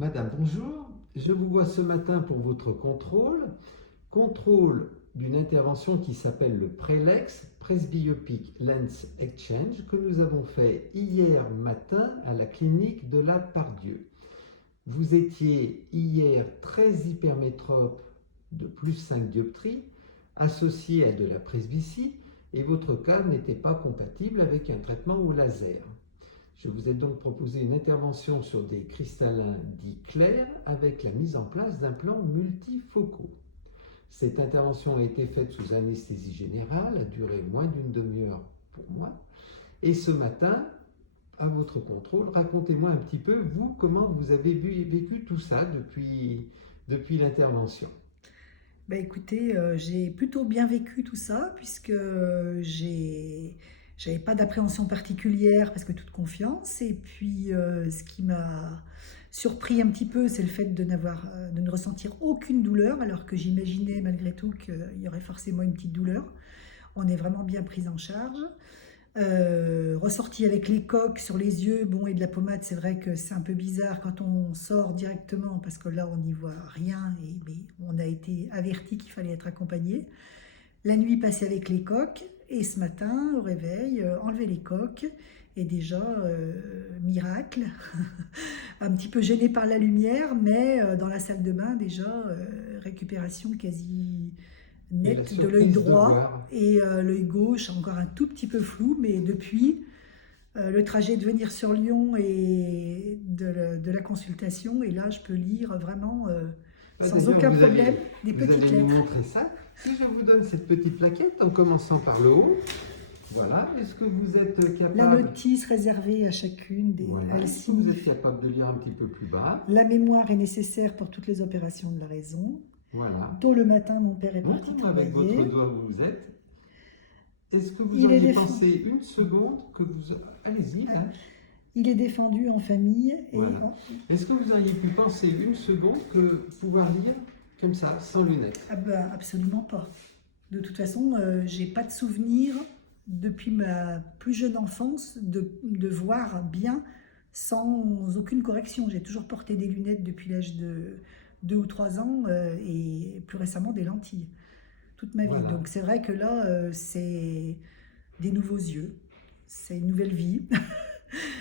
Madame, bonjour. Je vous vois ce matin pour votre contrôle d'une intervention qui s'appelle le PRELEX, Presbyopic Lens Exchange, que nous avons fait hier matin à la clinique de la Pardieu. Vous étiez hier très hypermétrope de plus 5 dioptries, associé à de la presbytie, et votre cas n'était pas compatible avec un traitement au laser. Je vous ai donc proposé une intervention sur des cristallins dits clairs avec la mise en place d'implants multifocaux. Cette intervention a été faite sous anesthésie générale, a duré moins d'une demi-heure pour moi. Et ce matin, à votre contrôle, racontez-moi un petit peu, vous, comment vous avez vécu tout ça depuis l'intervention. Écoutez, j'ai plutôt bien vécu tout ça puisque j'avais pas d'appréhension particulière parce que toute confiance. Et puis, ce qui m'a surpris un petit peu, c'est le fait de ne ressentir aucune douleur, alors que j'imaginais malgré tout qu'il y aurait forcément une petite douleur. On est vraiment bien pris en charge. Ressorti avec les coques sur les yeux, bon, et de la pommade, c'est vrai que c'est un peu bizarre quand on sort directement parce que là on n'y voit rien, mais on a été averti qu'il fallait être accompagné. La nuit passée avec les coques, et ce matin au réveil, enlever les coques, et déjà miracle, un petit peu gêné par la lumière, mais dans la salle de bain déjà récupération quasi Et la nette de l'œil surprise de droit, voir, et l'œil gauche encore un tout petit peu flou, mais depuis le trajet de venir sur Lyon et de la consultation, et là je peux lire vraiment sans d'ailleurs aucun problème des vous petites allez nous lettres. montrer ça. Si je vous donne cette petite plaquette en commençant par le haut, voilà, est-ce que vous êtes La capable, notice réservée à chacune des voilà, elle est-ce que vous êtes signifie capable de lire un petit peu plus bas? la mémoire est nécessaire pour toutes les opérations de la raison. Voilà. Tôt le matin, mon père est parti Montrez-moi avec votre travailler. doigt où vous êtes. Est-ce que vous Il est auriez défendu. pensé une seconde que vous... Allez-y, là. Il est défendu en famille et Voilà. Est-ce que vous auriez pu penser une seconde que pouvoir lire comme ça, sans lunettes? ah ben, absolument pas. De toute façon, j'ai pas de souvenir depuis ma plus jeune enfance de voir bien sans aucune correction. J'ai toujours porté des lunettes depuis l'âge de 2 ou 3 ans et plus récemment des lentilles toute ma vie. Voilà. Donc c'est vrai que là, c'est des nouveaux yeux, c'est une nouvelle vie.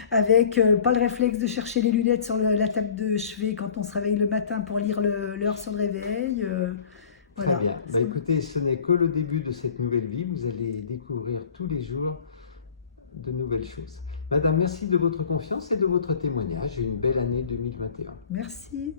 Avec pas le réflexe de chercher les lunettes sur la table de chevet quand on se réveille le matin pour lire l'heure sur le réveil. Très Voilà. bien. Bah, écoutez, ce n'est que le début de cette nouvelle vie. Vous allez découvrir tous les jours de nouvelles choses. Madame, merci de votre confiance et de votre témoignage et une belle année 2021. Merci.